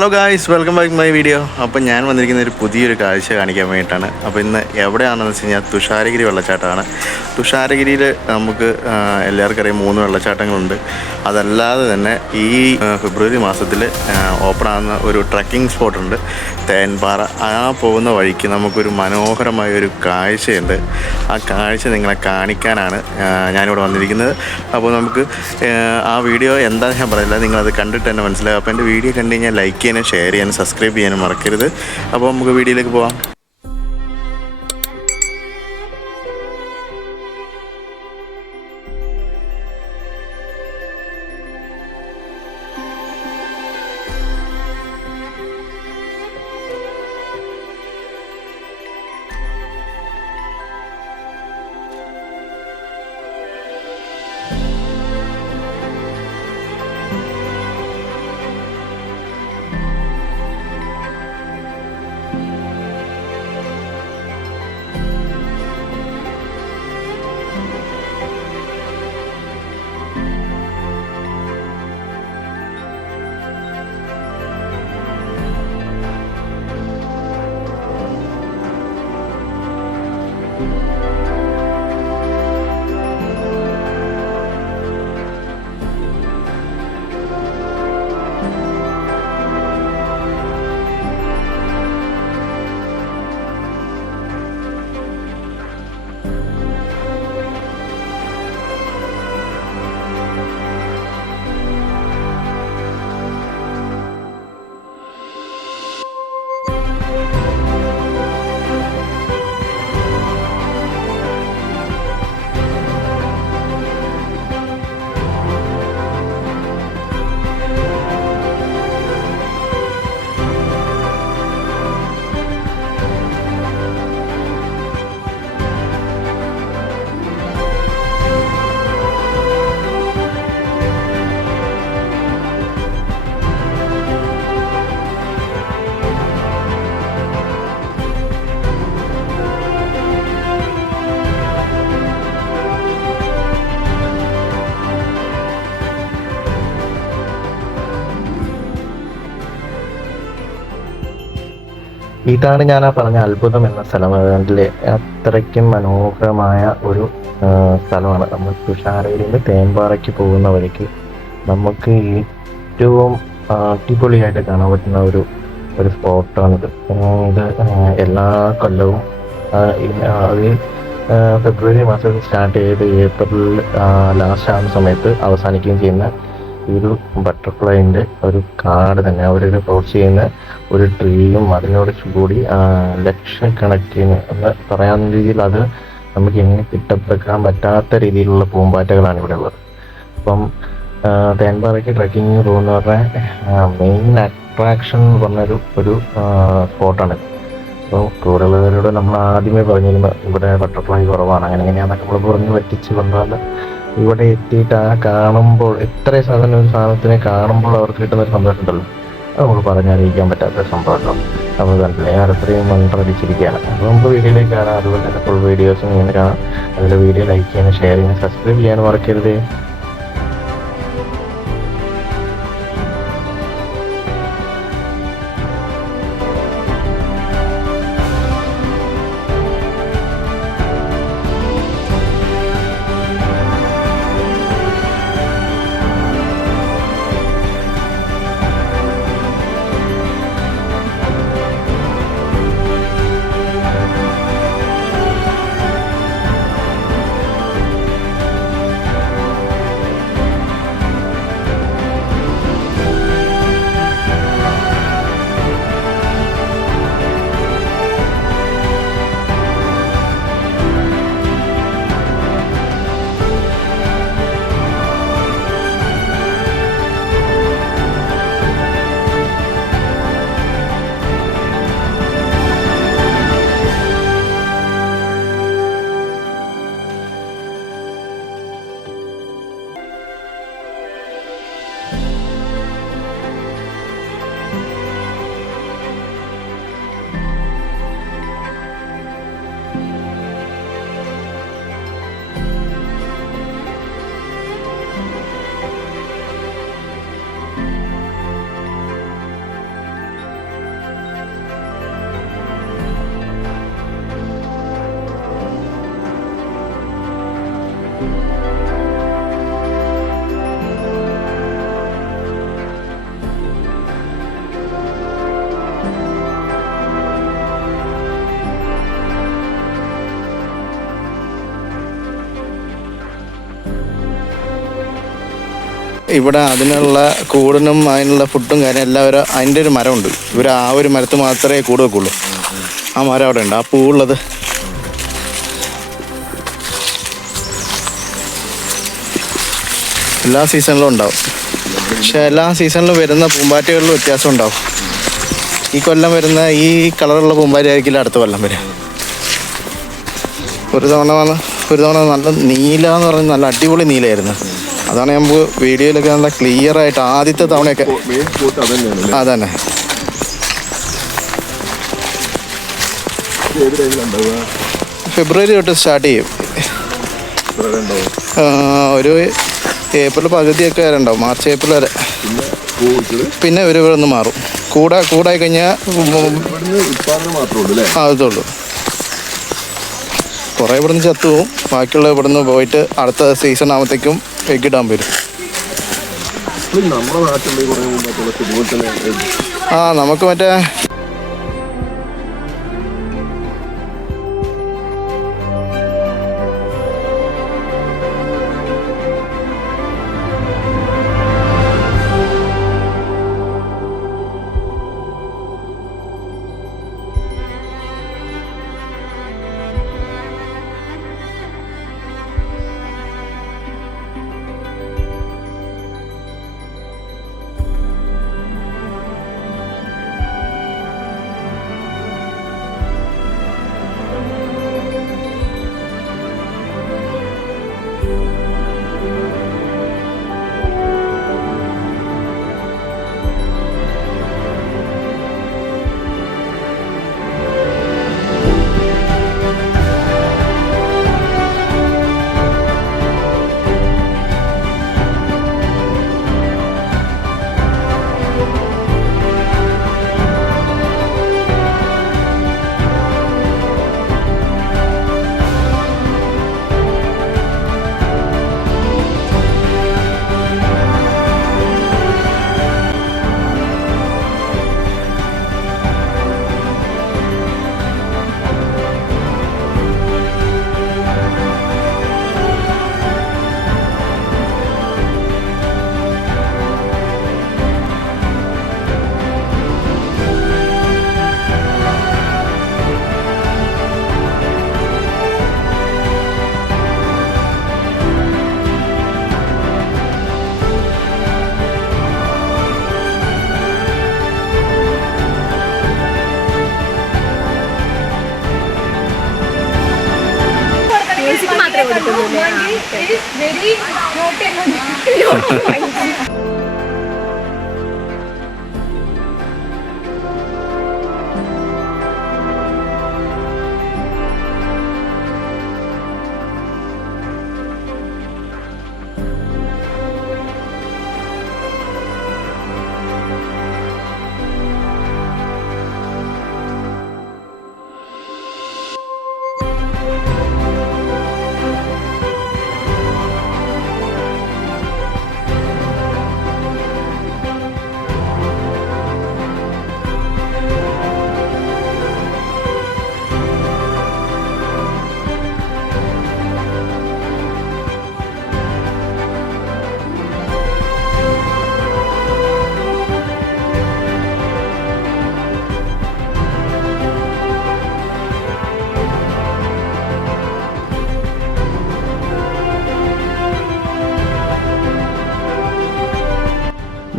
Hello guys, welcome back my video. അപ്പോൾ ഞാൻ വന്നിരിക്കുന്ന ഒരു പുതിയൊരു കാഴ്ച കാണിക്കാൻ വേണ്ടിയിട്ടാണ്. അപ്പോൾ ഇന്ന് എവിടെയാണെന്ന് വെച്ച് കഴിഞ്ഞാൽ തുഷാരഗിരി വെള്ളച്ചാട്ടമാണ്. തുഷാരഗിരിയിൽ നമുക്ക് എല്ലാവർക്കും അറിയാം 3 വെള്ളച്ചാട്ടങ്ങളുണ്ട്. അതല്ലാതെ തന്നെ ഈ ഫെബ്രുവരി മാസത്തിൽ ഓപ്പൺ ഒരു ട്രക്കിംഗ് സ്പോട്ടുണ്ട്, തേൻപാറ. ആ പോകുന്ന വഴിക്ക് നമുക്കൊരു മനോഹരമായ ഒരു കാഴ്ചയുണ്ട്. ആ കാഴ്ച നിങ്ങളെ കാണിക്കാനാണ് ഞാനിവിടെ വന്നിരിക്കുന്നത്. അപ്പോൾ നമുക്ക് ആ വീഡിയോ എന്താണെന്ന് ഞാൻ പറയില്ല, നിങ്ങളത് കണ്ടിട്ട് തന്നെ മനസ്സിലാവും. അപ്പോൾ എൻ്റെ വീഡിയോ കണ്ടു കഴിഞ്ഞാൽ ലൈക്ക് ചെയ്യാനും ഷെയർ ചെയ്യാനും സബ്സ്ക്രൈബ് ചെയ്യാനും മറക്കരുത്. അപ്പോൾ നമുക്ക് വീഡിയോയിലേക്ക് പോകാം. ഇതാണ് ഞാൻ പറഞ്ഞ അത്ഭുതം എന്ന സ്ഥലം. അതിലെ അത്രയ്ക്കും മനോഹരമായ ഒരു സ്ഥലമാണ്. നമ്മൾ തുഷാരഗിരിയിൽ നിന്ന് തേൻപാറയ്ക്ക് പോകുന്ന വഴിക്ക് നമുക്ക് ഏറ്റവും അടിപൊളിയായിട്ട് കാണാൻ പറ്റുന്ന ഒരു സ്പോട്ടാണിത്. ഇത് എല്ലാ കൊല്ലവും അത് ഫെബ്രുവരി മാസത്തിൽ സ്റ്റാർട്ട് ചെയ്ത് ഏപ്രിൽ ലാസ്റ്റ് ആവുന്ന സമയത്ത് അവസാനിക്കുകയും ചെയ്യുന്ന ഈ ഒരു ബട്ടർഫ്ലൈൻ്റെ ഒരു കാട് തന്നെ. അവരൊരു ക്രോസ് ചെയ്യുന്ന ഒരു ട്രീയും അതിനോട് കൂടി ലക്ഷക്കണക്കിന് എന്ന് പറയാവുന്ന രീതിയിൽ അത് നമുക്ക് എങ്ങനെ കിട്ടപ്പെക്കാൻ പറ്റാത്ത രീതിയിലുള്ള പൂമ്പാറ്റകളാണ് ഇവിടെ ഉള്ളത്. അപ്പം തേൻപാറയ്ക്ക് ട്രക്കിങ്ങിന് പോകുന്നവരുടെ മെയിൻ അട്രാക്ഷൻ എന്ന് പറഞ്ഞൊരു സ്പോട്ടാണിത്. അപ്പോൾ കൂടുതലുള്ളവരോട് നമ്മൾ ആദ്യമേ പറഞ്ഞിരുന്നു ഇവിടെ ബട്ടർഫ്ലൈ കുറവാണ്, അങ്ങനെയാണെന്നൊക്കെ നമ്മൾ പറഞ്ഞ് പറ്റിച്ച് കൊണ്ടാൽ ഇവിടെ എത്തിയിട്ട് കാണുമ്പോൾ ഒരു സാധനത്തിനെ കാണുമ്പോൾ അവർക്ക് കിട്ടുന്നൊരു സന്തോഷം ഉണ്ടല്ലോ, അത് നമുക്ക് പറഞ്ഞറിയിക്കാൻ പറ്റാത്ത സംഭവമല്ലോ. നമ്മൾ കണ്ടില്ലേ, അത്രയും മന്ത്രടിച്ചിരിക്കുകയാണ്. അപ്പോൾ നമുക്ക് വീഡിയോയിലേക്ക് കാണാം. അതുപോലെ തന്നെ ഫുൾ വീഡിയോസും ഇങ്ങനെ കാണാം. അതിൽ വീഡിയോ ലൈക്ക് ചെയ്യാനും ഷെയർ ചെയ്യാനും സബ്സ്ക്രൈബ് ചെയ്യാനും മറക്കരുത്. ഇവിടെ അതിനുള്ള കൂടിനും അതിനുള്ള ഫുഡും കാര്യം എല്ലാവരും അതിൻ്റെ ഒരു മരമുണ്ട്. ഇവർ ആ ഒരു മരത്ത് മാത്രമേ കൂട് വെക്കുള്ളൂ. ആ മരം അവിടെ ഉണ്ട്, ആ പൂവുള്ളത്. എല്ലാ സീസണിലും ഉണ്ടാവും. പക്ഷെ എല്ലാ സീസണിലും വരുന്ന പൂമ്പാറ്റകളിലും വ്യത്യാസം ഉണ്ടാവും. ഈ കൊല്ലം വരുന്ന ഈ കളറുള്ള പൂമ്പാറ്റ ആയിരിക്കില്ല അടുത്ത കൊല്ലം വരെ. ഒരു തവണ നല്ല നീല എന്ന് പറഞ്ഞാൽ നല്ല അടിപൊളി നീലയായിരുന്നു. അതാണ് നമുക്ക് വീഡിയോയിലൊക്കെ നല്ല ക്ലിയർ ആയിട്ട് ആദ്യത്തെ തവണയൊക്കെ അതന്നെ. ഫെബ്രുവരി തൊട്ട് സ്റ്റാർട്ട് ചെയ്യും. ഒരു ഏപ്രിൽ പകുതിയൊക്കെ വരെ ഉണ്ടാവും, മാർച്ച് ഏപ്രിൽ വരെ. പിന്നെ ഇവർ ഇവിടെ നിന്ന് മാറും. കൂടായി കഴിഞ്ഞാൽ അതുള്ളൂ. കുറേ ഇവിടുന്ന് ചത്തു പോവും. ബാക്കിയുള്ള ഇവിടുന്ന് പോയിട്ട് അടുത്ത സീസൺ ആകുമ്പോഴത്തേക്കും എഗ്ഗിടാൻ വരും. നമുക്ക് മറ്റേ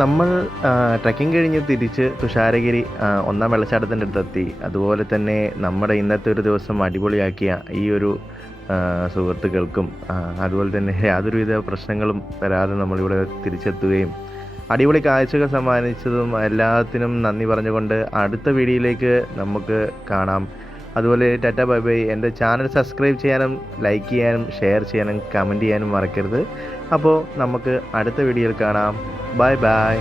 നമ്മൾ ട്രക്കിംഗ് കഴിഞ്ഞ് തിരിച്ച് തുഷാരഗിരി ഒന്നാം വെള്ളച്ചാട്ടത്തിൻ്റെ അടുത്തെത്തി. അതുപോലെ തന്നെ നമ്മുടെ ഇന്നത്തെ ഒരു ദിവസം അടിപൊളിയാക്കിയ ഈ ഒരു സുഹൃത്തുക്കൾക്കും അതുപോലെ തന്നെ യാതൊരുവിധ പ്രശ്നങ്ങളും വരാതെ നമ്മളിവിടെ തിരിച്ചെത്തുകയും അടിപൊളി കാഴ്ചകൾ സമ്മാനിച്ചതും എല്ലാത്തിനും നന്ദി പറഞ്ഞുകൊണ്ട് അടുത്ത വീഡിയോയിലേക്ക് നമുക്ക് കാണാം. അതുപോലെ ടാറ്റ ബൈ ബൈ. എൻ്റെ ചാനൽ സബ്സ്ക്രൈബ് ചെയ്യാനും ലൈക്ക് ചെയ്യാനും ഷെയർ ചെയ്യാനും കമൻറ്റ് ചെയ്യാനും മറക്കരുത്. അപ്പോൾ നമുക്ക് അടുത്ത വീഡിയോയിൽ കാണാം. Bye bye.